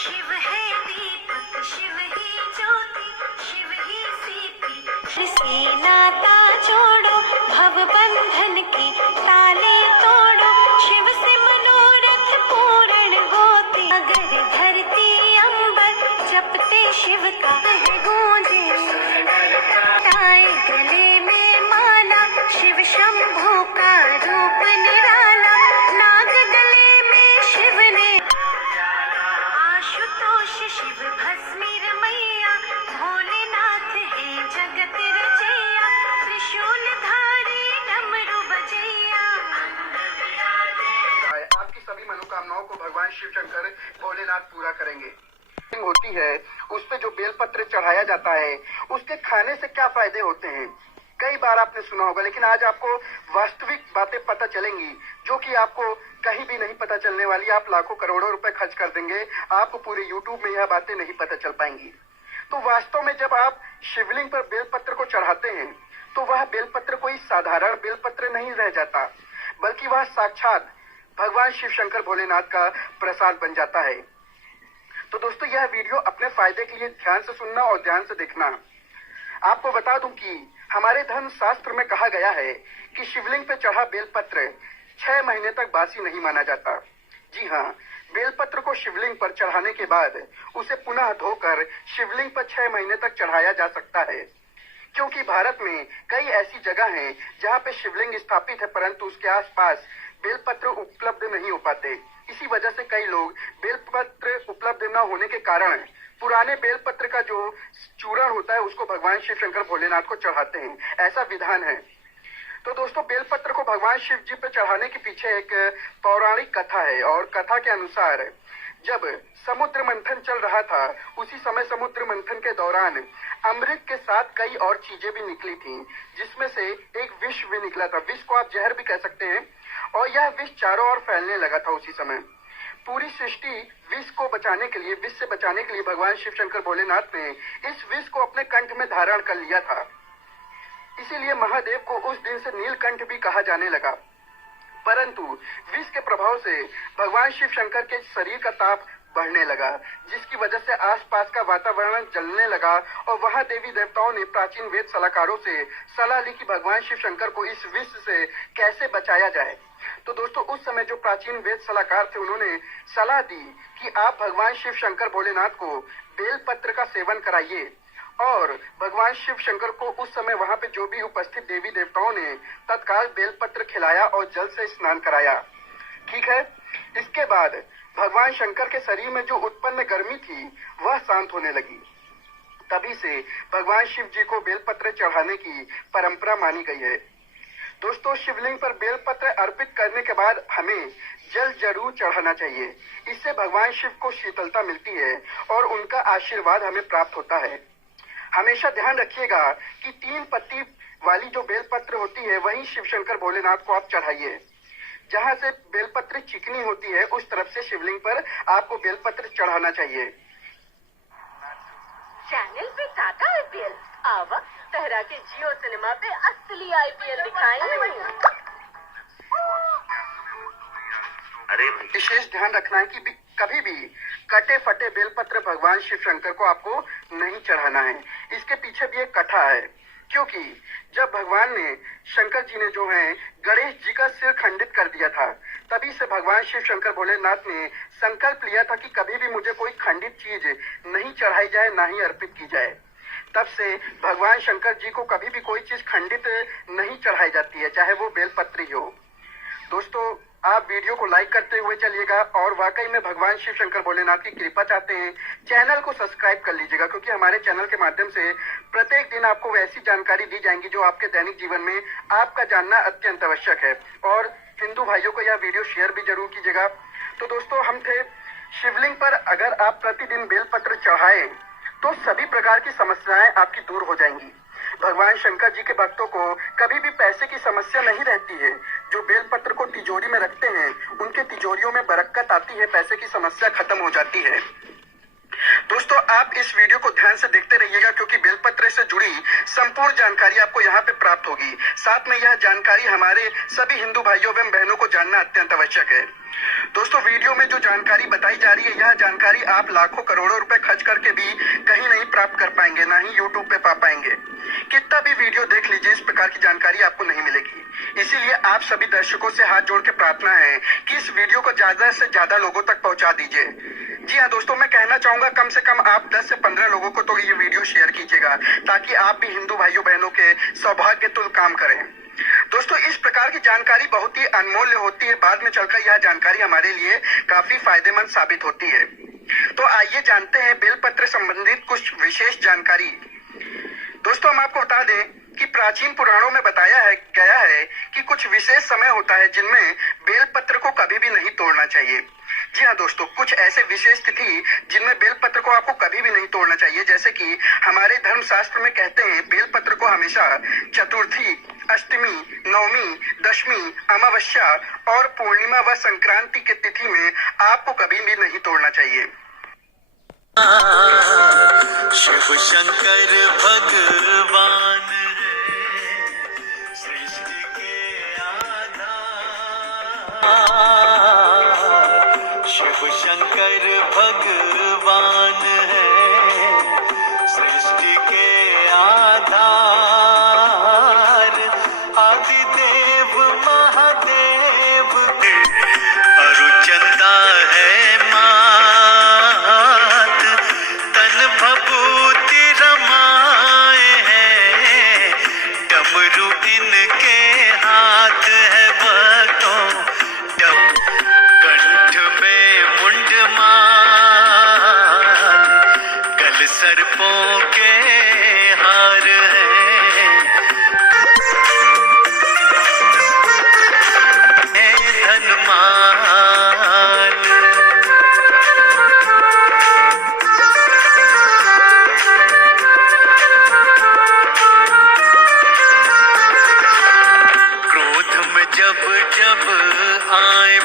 शिव है दीपक, शिव ही ज्योति, शिव ही सीपी। से नाता जोड़ो, भव बंधन की ताले तोड़ो, शिव से मनोरथ पूर्ण होते। अगर धरती अंबर जपते शिव का गूंजे, ताए गले में माला, शिव शंभू का रूप निराला। नाग गले में शिव ने, आशुतोष शिव भस्मीर मैया, भोलेनाथ है जगत रचैया। त्रिशूल धारी डमरू बजैया। आपकी सभी मनोकामनाओं को भगवान शिव शंकर भोलेनाथ पूरा करेंगे। होती है उस पे जो बेलपत्र चढ़ाया जाता है, उसके खाने से क्या फायदे होते हैं, कई बार आपने सुना होगा, लेकिन आज आपको वास्तविक बातें पता चलेंगी जो कि आपको कहीं भी नहीं पता चलने वाली। आप लाखों करोड़ों रुपए खर्च कर देंगे, आपको पूरे यूट्यूब में यह बातें नहीं पता चल पाएंगी। तो वास्तव में जब आप शिवलिंग पर बेलपत्र को चढ़ाते हैं तो वह बेलपत्र कोई साधारण बेलपत्र नहीं रह जाता, बल्कि वह साक्षात भगवान शिव शंकर भोलेनाथ का प्रसाद बन जाता है। तो दोस्तों, यह वीडियो अपने फायदे के लिए ध्यान से सुनना और ध्यान से देखना। आपको बता दूं कि हमारे धर्म शास्त्र में कहा गया है कि शिवलिंग पे चढ़ा बेलपत्र 6 महीने तक बासी नहीं माना जाता। जी हाँ, बेलपत्र को शिवलिंग पर चढ़ाने के बाद उसे पुनः धोकर शिवलिंग पर 6 महीने तक चढ़ाया जा सकता है, क्योंकि भारत में कई ऐसी जगह हैं जहाँ पे शिवलिंग स्थापित है, परंतु उसके आसपास बेलपत्र उपलब्ध नहीं हो पाते। इसी वजह से कई लोग बेलपत्र उपलब्ध न होने के कारण पुराने बेलपत्र का जो चूर्ण होता है उसको भगवान शिव शंकर भोलेनाथ को चढ़ाते हैं। ऐसा विधान है। तो दोस्तों, बेलपत्र को भगवान शिव जी पे चढ़ाने के पीछे एक पौराणिक कथा है, और कथा के अनुसार जब समुद्र मंथन चल रहा था, उसी समय समुद्र मंथन के दौरान अमृत के साथ कई और चीजें भी निकली थी, जिसमें से एक विष भी निकला था। विष को आप जहर भी कह सकते हैं, और यह विष चारों ओर फैलने लगा था। उसी समय पूरी सृष्टि विष को बचाने के लिए, विष से बचाने के लिए भगवान शिव शंकर भोलेनाथ ने इस विष को अपने कंठ में धारण कर लिया था। इसीलिए महादेव को उस दिन से नीलकंठ भी कहा जाने लगा। परंतु विष के प्रभाव से भगवान शिव शंकर के शरीर का ताप बढ़ने लगा, जिसकी वजह से आसपास का वातावरण जलने लगा, और वहां देवी देवताओं ने प्राचीन वेद सलाहकारों से सलाह ली कि भगवान शिव शंकर को इस विष से कैसे बचाया जाए। तो दोस्तों, उस समय जो प्राचीन वेद सलाहकार थे, उन्होंने सलाह दी कि आप भगवान शिव शंकर भोलेनाथ को बेलपत्र का सेवन कराइए, और भगवान शिव शंकर को उस समय वहां पे जो भी उपस्थित देवी देवताओं ने तत्काल बेलपत्र खिलाया और जल से स्नान कराया। ठीक है, इसके बाद भगवान शंकर के शरीर में जो उत्पन्न गर्मी थी वह शांत होने लगी। तभी से भगवान शिव जी को बेलपत्र चढ़ाने की परंपरा मानी गई है। दोस्तों, शिवलिंग पर बेलपत्र अर्पित करने के बाद हमें जल जरूर चढ़ाना चाहिए। इससे भगवान शिव को शीतलता मिलती है और उनका आशीर्वाद हमें प्राप्त होता है। हमेशा ध्यान रखिएगा कि 3 पत्ती वाली जो बेलपत्र होती है वही शिव शंकर भोलेनाथ को आप चढ़ाइए। जहां से बेलपत्र चिकनी होती है उस तरफ से शिवलिंग पर आपको बेलपत्र चढ़ाना चाहिए। चैनल पे टाटा IPL आवा तहरा के जियो सिनेमा पे असली IPL दिखाएंगे। अरे विशेष ध्यान रखना है कि कभी भी कटे फटे बेलपत्र भगवान शिव शंकर को आपको नहीं चढ़ाना है। इसके पीछे भी एक कथा है, क्योंकि जब भगवान ने शंकर जी ने जो है गणेश जी का सिर खंडित कर दिया था, तभी से भगवान शिव शंकर भोलेनाथ ने संकल्प लिया था कि कभी भी मुझे कोई खंडित चीज नहीं चढ़ाई जाए, ना ही अर्पित की जाए। तब से भगवान शंकर जी को कभी भी कोई चीज खंडित नहीं चढ़ाई जाती है, चाहे वो बेलपत्र ही हो। दोस्तों, आप वीडियो को लाइक करते हुए चलिएगा, और वाकई में भगवान शिव शंकर भोलेनाथ की कृपा चाहते हैं, चैनल को सब्सक्राइब कर लीजिएगा, क्योंकि हमारे चैनल के माध्यम से प्रत्येक दिन आपको वैसी जानकारी दी जाएंगी जो आपके दैनिक जीवन में आपका जानना अत्यंत आवश्यक है। और हिंदू भाइयों को यह वीडियो शेयर भी जरूर कीजिएगा। तो दोस्तों, हम थे शिवलिंग पर अगर आप प्रतिदिन बेलपत्र चढ़ाएं तो सभी प्रकार की समस्याएं आपकी दूर हो जाएंगी। भगवान शंकर जी के भक्तों को कभी भी पैसे की समस्या नहीं रहती है। जो बेलपत्र को तिजोरी में रखते हैं उनके तिजोरियों में बरकत आती है, पैसे की समस्या खत्म हो जाती है। दोस्तों आप इस वीडियो को ध्यान से देखते रहिएगा क्योंकि बेलपत्र से जुड़ी संपूर्ण जानकारी आपको यहाँ पे प्राप्त होगी। साथ में यह जानकारी हमारे सभी हिंदू भाइयों एवं बहनों को जानना अत्यंत आवश्यक है। दोस्तों वीडियो में जो जानकारी बताई जा रही है यह जानकारी आप लाखों करोड़ों रुपए खर्च करके भी कहीं नहीं प्राप्त कर पाएंगे, ना ही यूट्यूब पे पा पाएंगे। कितना भी वीडियो देख लीजिए इस प्रकार की जानकारी आपको नहीं मिलेगी। इसीलिए आप सभी दर्शकों से हाथ जोड़ के प्रार्थना है कि इस वीडियो को ज्यादा से ज्यादा लोगों तक पहुंचा दीजिए। जी हाँ दोस्तों, मैं कहना चाहूंगा कम से कम आप 10 से 15 लोगों को तो ये वीडियो शेयर कीजिएगा ताकि आप भी हिंदू भाइयों बहनों के सौभाग्य तुल्य काम करें। दोस्तों इस प्रकार की जानकारी बहुत ही अनमोल्य होती है, बाद में चलकर यह जानकारी हमारे लिए काफी फायदेमंद साबित होती है। तो आइए जानते हैं बेलपत्र संबंधित कुछ विशेष जानकारी। दोस्तों हम आपको बता दें कि प्राचीन पुराणों में बताया गया है कि कुछ विशेष समय होता है जिनमें बेलपत्र को कभी भी नहीं तोड़ना चाहिए। जी हाँ दोस्तों, कुछ ऐसे विशेष तिथि जिनमें बेलपत्र को आपको कभी भी नहीं तोड़ना चाहिए, जैसे कि हमारे धर्मशास्त्र में कहते हैं बेलपत्र को हमेशा चतुर्थी, अष्टमी, नवमी, दशमी, अमावस्या और पूर्णिमा व संक्रांति की तिथि में आपको कभी भी नहीं तोड़ना चाहिए। शिव शंकर भगवान है सृष्टि के आधार। शिव शंकर भगवान है सृष्टि के आधार। आदिदेव महादेव अरुचंदा है मात, तन भभूति रमाए हैं, डमरू इनके हाथ है भक्तों, कंठ में मुंड माल, गल सर्पों के हार हैं, धनमाल। क्रोध में जब जब आए